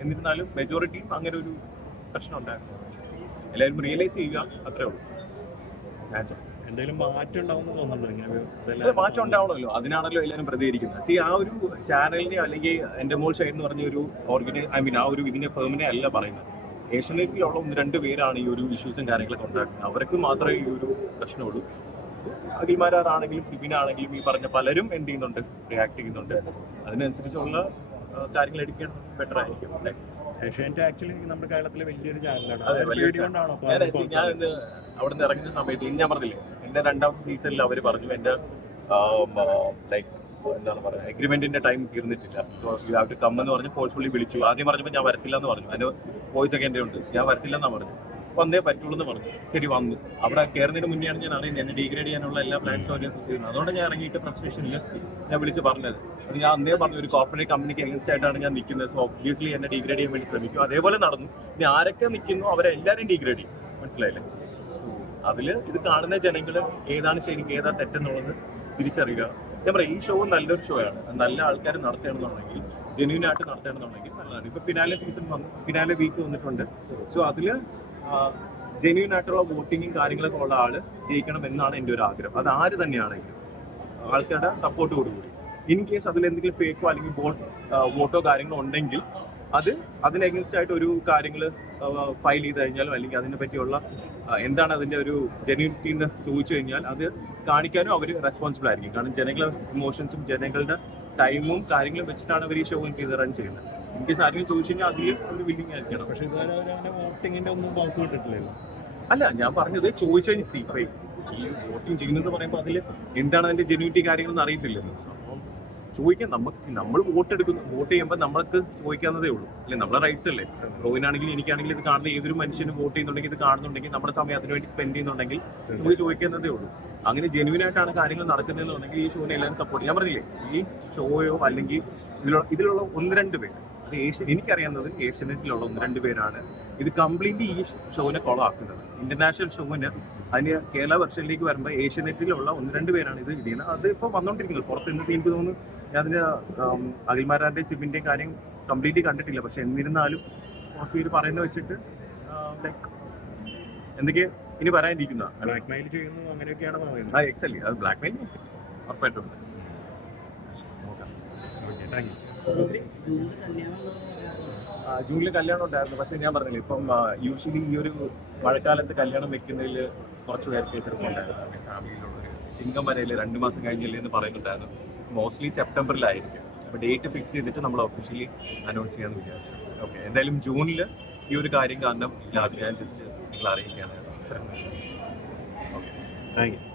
എന്നിരുന്നാലും മെജോറിറ്റിയും അങ്ങനെ ഒരു പ്രശ്നം ഉണ്ടായിരുന്നു എല്ലാവരും റിയലൈസ് ചെയ്യുക അത്രേ ഉള്ളൂ. എന്തെങ്കിലും മാറ്റം ഉണ്ടാവും തോന്നുന്നുണ്ടോ? ഇങ്ങനെ അത് ഇതെല്ലാം മാറ്റം ഉണ്ടാവണമല്ലോ. അതിനാണല്ലോ എല്ലാവരും പ്രതികരിക്കുന്നത്. സി ആ ഒരു ചാനലിനെ അല്ലെങ്കിൽ എന്റെ മോൾ ഷൈൻ എന്ന് പറഞ്ഞ ഒരു ഓർഗനൈ ഐ മീൻ ആ ഒരു ഇതിന്റെ ഫേമിനെ അല്ല പറയുന്നത്. ഏഷ്യനെറ്റിലുള്ള ഒന്ന് രണ്ട് പേരാണ് ഈ ഒരു ഇഷ്യൂസും കാര്യങ്ങളൊക്കെ ഉണ്ടാക്കുന്നത്. അവർക്ക് മാത്രമേ ഈ ഒരു പ്രശ്നമുള്ളൂ. അഖിൽമാരാണെങ്കിലും സിബിനാണെങ്കിലും ഈ പറഞ്ഞ പലരും എന്ത് ചെയ്യുന്നുണ്ട്? റിയാക്ട് ചെയ്യുന്നുണ്ട്. അതിനനുസരിച്ചുള്ള കാര്യങ്ങൾ എടുക്കാൻ ബെറ്റർ ആയിരിക്കും അല്ലേ? ഏഷ്യാനെറ്റ് ആക്ച്വലി നമ്മുടെ കേരളത്തിലെ വലിയൊരു ചാനലാണ് ഞാൻ ഇന്ന് അവിടെ നിന്ന് ഇറങ്ങുന്ന സമയത്ത് ഇന്ന് ഞാൻ പറഞ്ഞില്ലേ എന്റെ രണ്ടാം സീസണിൽ അവർ പറഞ്ഞു എന്റെ ലൈക്ക് എന്താണ് പറയുക എഗ്രിമെന്റിന്റെ ടൈം തീർന്നിട്ടില്ല. So you have to come എന്ന് പറഞ്ഞ് ഫോഴ്സ്ഫുള്ളി വിളിച്ചു. ആദ്യം പറഞ്ഞപ്പോൾ ഞാൻ വരത്തില്ല എന്ന് പറഞ്ഞു. അതിന് വോയിസ് ഒക്കെ എന്റെ ഉണ്ട്. ഞാൻ വരത്തില്ല എന്നാ പറഞ്ഞു വന്നേ പറ്റുള്ളൂ എന്ന് പറഞ്ഞു. ശരി വന്നു. അവിടെ കയറുന്നതിന് മുന്നെയാണ് ഞാൻ അറിയുന്നത്. എന്നെ ഡിഗ്രേഡ് ചെയ്യാനുള്ള എല്ലാ പ്ലാൻസും അവർ ചെയ്യുന്നത്. അതുകൊണ്ട് ഞാൻ ഇറങ്ങിയിട്ട് ഫ്രസ്ട്രേഷനിൽ ഞാൻ വിളിച്ച് പറഞ്ഞത്. അത് ഞാൻ അന്നേ പറഞ്ഞു ഒരു കോർപ്പറേറ്റ് കമ്പനിക്ക് എഗൻസ്റ്റ് ആയിട്ടാണ് ഞാൻ നിൽക്കുന്നത്. സോ ഒബ്വിയസ്ലി എന്നെ ഡിഗ്രേഡ് ചെയ്യാൻ വേണ്ടി ശ്രമിക്കും. അതേപോലെ നടന്നു. ഇനി ആരൊക്കെ നിൽക്കുന്നു അവരെല്ലാവരും ഡീഗ്രേഡ് ചെയ്യും. മനസ്സിലായില്ലേ? സോ അതിൽ ഇത് കാണുന്ന ജനങ്ങൾ ഏതാണ് ശരി ഏതാണ് തെറ്റെന്നുള്ളത് തിരിച്ചറിയുക. ഞാൻ പറയാം ഈ ഷോ നല്ലൊരു ഷോ ആണ്. നല്ല ആൾക്കാർ നടത്തണമെന്നുണ്ടെങ്കിൽ ജെന്യൂൻ ആയിട്ട് നടത്തണമെന്നുണ്ടെങ്കിൽ നല്ലതാണ്. ഇപ്പൊ ഫിനാലെ സീസൺ വന്നു. ഫിനാലെ വീക്ക് വന്നിട്ടുണ്ട്. സോ അതിൽ ജെന്യൂൻ ആയിട്ടുള്ള വോട്ടിങ്ങും കാര്യങ്ങളൊക്കെ ഉള്ള ആൾ ജയിക്കണം എന്നാണ് എന്റെ ഒരു ആഗ്രഹം. അത് ആര് തന്നെയാണെങ്കിലും ആൾക്കാരുടെ സപ്പോർട്ടോടുകൂടി ഇൻ കേസ് അതിൽ എന്തെങ്കിലും ഫേക്കോ അല്ലെങ്കിൽ വോട്ട് കാര്യങ്ങളോ ഉണ്ടെങ്കിൽ അത് അതിന് അഗൻസ്റ്റ് ആയിട്ട് ഒരു കാര്യങ്ങൾ ഫയൽ ചെയ്ത് കഴിഞ്ഞാലും അല്ലെങ്കിൽ അതിനെ പറ്റിയുള്ള എന്താണ് അതിന്റെ ഒരു ജെന്യൂനിറ്റി എന്ന് ചോദിച്ചു കഴിഞ്ഞാൽ അത് കാണിക്കാനും അവർ റെസ്പോൺസിബിൾ ആയിരിക്കും. കാരണം ജനങ്ങളുടെ ഇമോഷൻസും ജനങ്ങളുടെ ടൈമും കാര്യങ്ങളും വെച്ചിട്ടാണ് അവർ ഈ ഷോ ഇത് റൺ ചെയ്യുന്നത്. ഇൻ കേസ് ആരെങ്കിലും ചോദിച്ചു കഴിഞ്ഞാൽ അതിൽ ഒരു വില്ലിങ് ആയിരിക്കണം. പക്ഷെ ഇതുവരെ അവരങ്ങനെ വോട്ടിങ്ങിന്റെ ഒന്നും വാക്ക് കിട്ടിട്ടില്ലല്ലോ അല്ല ഞാൻ പറഞ്ഞത് ചോദിച്ചു കഴിഞ്ഞാൽ ഈ വോട്ടിംഗ് ചെയ്യുന്നത് പറയുമ്പോൾ അതിൽ എന്താണ് അതിന്റെ ജെന്യൂറ്റി കാര്യങ്ങളൊന്നും അറിയത്തില്ലല്ലോ. അപ്പം ചോദിക്കാൻ നമുക്ക് നമ്മൾ വോട്ട് എടുക്കുന്നു വോട്ട് ചെയ്യുമ്പോൾ നമ്മൾക്ക് ചോദിക്കാവുന്നതേ ഉള്ളൂ. അല്ലെ? നമ്മളെ റൈറ്റ്സ് അല്ലേ? റോയിനാണെങ്കിലും എനിക്കാണെങ്കിലും ഇത് കാണുന്ന ഏതൊരു മനുഷ്യനും വോട്ട് ചെയ്യുന്നുണ്ടെങ്കിൽ ഇത് കാണുന്നുണ്ടെങ്കിൽ നമ്മുടെ സമയം അതിനുവേണ്ടി സ്പെൻഡ് ചെയ്യുന്നുണ്ടെങ്കിൽ നമുക്ക് ചോദിക്കുന്നതേ ഉള്ളൂ. അങ്ങനെ ജെന്യൂൻ ആയിട്ടാണ് കാര്യങ്ങൾ നടക്കുന്നതെന്നുണ്ടെങ്കിൽ ഈ ഷോനെ എല്ലാവരും സപ്പോർട്ട് ഞാൻ പറഞ്ഞില്ലേ ഈ ഷോയോ അല്ലെങ്കിൽ ഇതിലുള്ള ഇതിലുള്ള ഒന്ന് രണ്ട് പേര് ഏഷ്യ എനിക്കറിയാവുന്നത് ഏഷ്യനെറ്റിലുള്ള ഒന്ന് രണ്ട് പേരാണ്. ഇത് കംപ്ലീറ്റ്ലി ഈ ഷോനെ കൊളാക്കുന്നത്. ഇന്റർനാഷണൽ ഷോവിന് അതിന് കേരള വെർഷനിലേക്ക് വരുമ്പോൾ ഏഷ്യനെറ്റിലുള്ള ഒന്ന് രണ്ട് പേരാണ് ഇത് ഇത് ചെയ്യുന്നത്. അത് ഇപ്പോൾ വന്നുകൊണ്ടിരിക്കുന്നത് പുറത്ത് ഇന്നത്തെ എനിക്ക് തോന്നുന്നു ഞാൻ അതിന് അഖിൽമാരാന്റെ സിബിന്റെയും കാര്യം കംപ്ലീറ്റ്ലി കണ്ടിട്ടില്ല. പക്ഷെ എന്നിരുന്നാലും കുറച്ച് പേര് പറയുന്നത് വെച്ചിട്ട് ലൈക്ക് എന്തൊക്കെ ഇനി പറയാനിരിക്കുന്ന. ബ്ലാക്ക് മെയിൽ ചെയ്യുന്നു അങ്ങനെയൊക്കെയാണ് ആ എക്സ് അല്ലേ അത് ബ്ലാക്ക് മെയിൽ ഉറപ്പായിട്ടുണ്ട് ഓക്കെ. താങ്ക് യു ജൂണിൽ കല്യാണം ഉണ്ടായിരുന്നു. പക്ഷെ ഞാൻ പറഞ്ഞില്ലേ ഇപ്പം യൂഷ്വലി ഈ ഒരു മഴക്കാലത്ത് കല്യാണം വെക്കുന്നതിൽ കുറച്ച് പേർക്ക് എതിർപ്പുണ്ടായിരുന്നു. ഫാമിലിയിലുള്ളൊരു ചിങ്കം വരയിൽ രണ്ട് മാസം കഴിഞ്ഞില്ലേ എന്ന് പറയുന്നുണ്ടായിരുന്നു. മോസ്റ്റ്ലി സെപ്റ്റംബറിലായിരിക്കും. അപ്പോൾ ഡേറ്റ് ഫിക്സ് ചെയ്തിട്ട് നമ്മൾ ഒഫീഷ്യലി അനൗൺസ് ചെയ്യാമെന്ന് വിചാരിച്ചു. ഓക്കെ എന്തായാലും ജൂണിൽ ഈ ഒരു കാര്യം കാരണം അത് ഞാൻ ജസ്റ്റ് നിങ്ങൾ അറിയിക്കുകയാണ്. Okay thank U